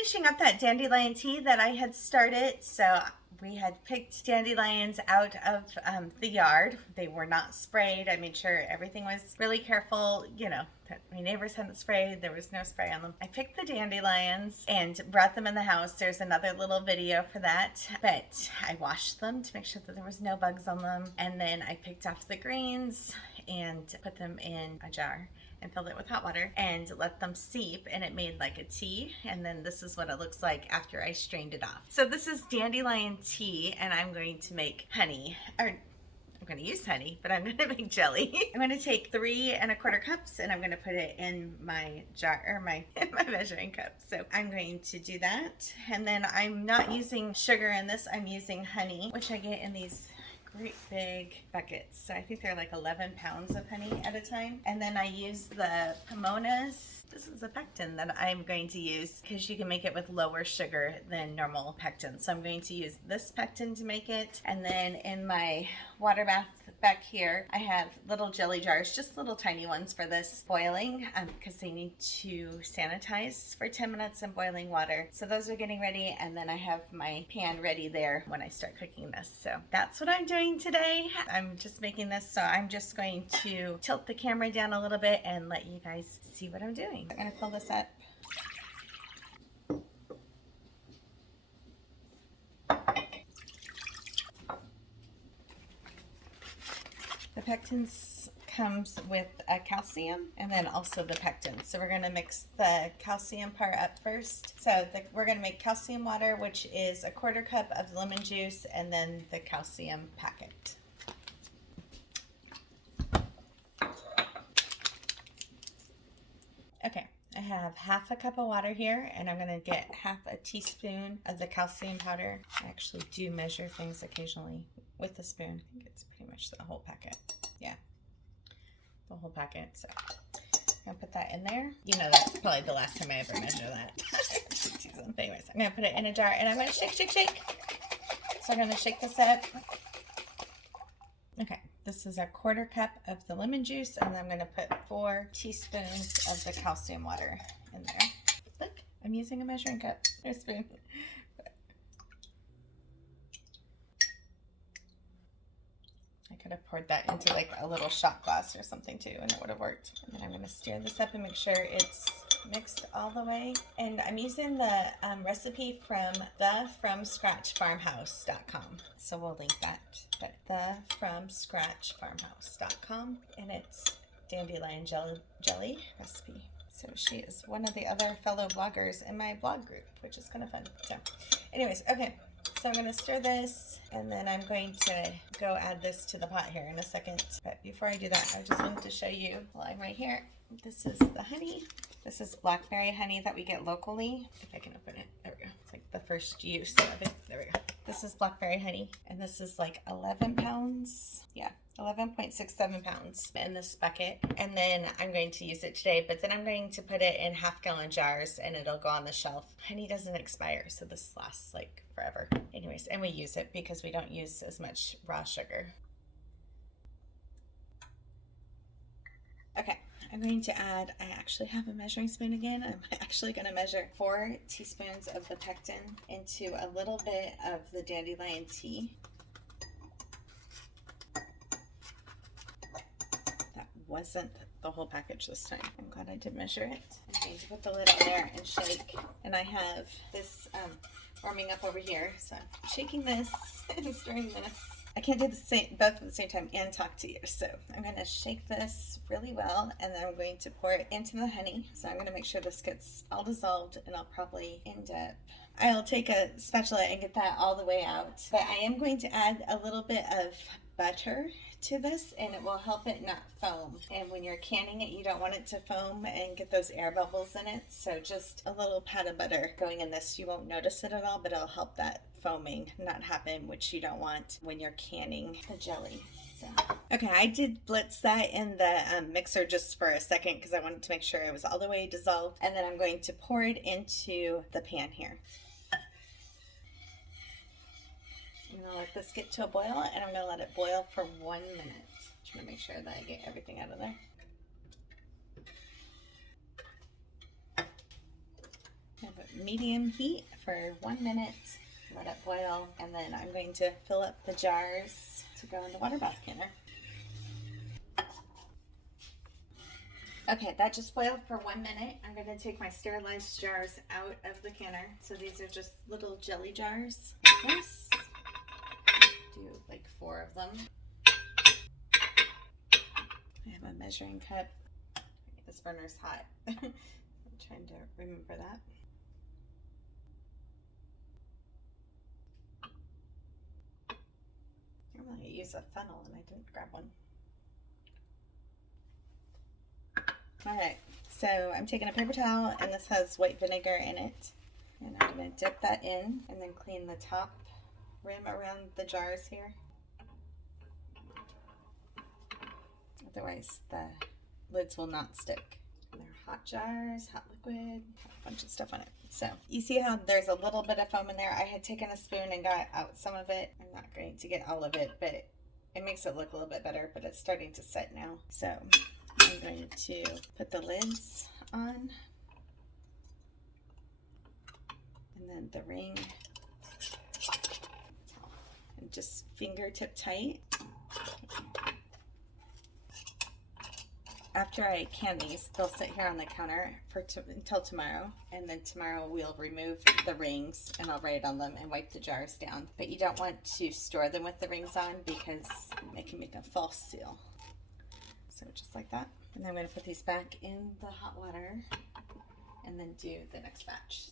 finishing up that dandelion tea that I had started. So we had picked dandelions out of the yard. They were not sprayed. I made sure everything was really careful, you know, that my neighbors hadn't sprayed. There was no spray on them. I picked the dandelions and brought them in the house. There's another little video for that, but I washed them to make sure that there was no bugs on them. And then I picked off the greens and put them in a jar and filled it with hot water and let them seep, and it made like a tea. And then this is what it looks like after I strained it off. So this is dandelion tea, and I'm going to make honey, or I'm going to use honey, but I'm going to make jelly. I'm going to take 3 1/4 cups and I'm going to put it in my jar, or my measuring cup. So I'm going to do that. And then I'm not using sugar in this, I'm using honey, which I get in these great big buckets. So I think they're like 11 pounds of honey at a time. And then I use the Pomona's. This is a pectin that I'm going to use because you can make it with lower sugar than normal pectin. So I'm going to use this pectin to make it. And then in my water bath back here, I have little jelly jars, just little tiny ones for this boiling, because they need to sanitize for 10 minutes in boiling water. So those are getting ready, and then I have my pan ready there when I start cooking this. So that's what I'm doing today. I'm just making this, so I'm just going to tilt the camera down a little bit and let you guys see what I'm doing. I'm gonna fill this up. The pectins comes with a calcium and then also the pectin. So we're going to mix the calcium part up first. So we're going to make calcium water, which is 1/4 cup of lemon juice, and then the calcium packet. Okay, I have 1/2 cup of water here, and I'm going to get 1/2 teaspoon of the calcium powder. I actually do measure things occasionally with a spoon. I think it's pretty much the whole packet. Yeah, the whole packet. So I'm gonna put that in there. You know, that's probably the last time I ever measure that. Anyways, I'm gonna put it in a jar and I'm gonna shake, shake, shake. So I'm gonna shake this up. Okay, this is 1/4 cup of the lemon juice, and I'm gonna put 4 teaspoons of the calcium water in there. Look, I'm using a measuring cup or spoon. I could have poured that into like a little shot glass or something too, and it would have worked. And then I'm going to stir this up and make sure it's mixed all the way. And I'm using the recipe from the From Scratch Farmhouse.com. So we'll link that. But the From Scratch Farmhouse.com, and it's dandelion jelly recipe. So she is one of the other fellow bloggers in my blog group, which is kind of fun. So anyways, okay. So I'm going to stir this, and then I'm going to go add this to the pot here in a second. But before I do that, I just wanted to show you while I'm right here. This is the honey. This is blackberry honey that we get locally. If I can open it. There we go. It's like the first use of it. There we go. This is blackberry honey, and this is like 11 pounds. Yeah, 11.67 pounds in this bucket. And then I'm going to use it today, but then I'm going to put it in 1/2 gallon jars, and it'll go on the shelf. Honey doesn't expire, so this lasts like forever. Anyways, and we use it because we don't use as much raw sugar. Okay, I'm going to add, I actually have a measuring spoon again. I'm actually going to measure 4 teaspoons of the pectin into a little bit of the dandelion tea. That wasn't the whole package this time. I'm glad I did measure it. I'm going to put the lid on there and shake. And I have this warming up over here. So I'm shaking this and stirring this. I can't do both at the same time and talk to you. So I'm going to shake this really well, and then I'm going to pour it into the honey. So I'm going to make sure this gets all dissolved, and I'll probably end up, I'll take a spatula and get that all the way out. But I am going to add a little bit of butter to this, and it will help it not foam. And when you're canning it, you don't want it to foam and get those air bubbles in it. So just a little pat of butter going in this. You won't notice it at all, but it'll help that foaming not happen, which you don't want when you're canning the jelly. So, okay, I did blitz that in the mixer just for a second because I wanted to make sure it was all the way dissolved. And then I'm going to pour it into the pan here. I'm going to let this get to a boil, and I'm going to let it boil for 1 minute. Just going to make sure that I get everything out of there. I'm going to put medium heat for 1 minute. Let it boil, and then I'm going to fill up the jars to go in the water bath canner. Okay, that just boiled for 1 minute. I'm going to take my sterilized jars out of the canner. So these are just little jelly jars like this. Do like 4 of them. I have a measuring cup. This burner's hot. I'm trying to remember that. Normally I use a funnel and I didn't grab one. Alright, so I'm taking a paper towel, and this has white vinegar in it. And I'm going to dip that in and then clean the top rim around the jars here. Otherwise the lids will not stick. And they're hot jars, hot liquid, a bunch of stuff on it. So you see how there's a little bit of foam in there? I had taken a spoon and got out some of it. I'm not going to get all of it, but it makes it look a little bit better, but it's starting to set now. So I'm going to put the lids on, and then the ring, and just fingertip tight. After I can these, they'll sit here on the counter for until tomorrow, and then tomorrow we'll remove the rings and I'll write on them and wipe the jars down. But you don't want to store them with the rings on because they can make a false seal. So just like that. And then I'm going to put these back in the hot water and then do the next batch.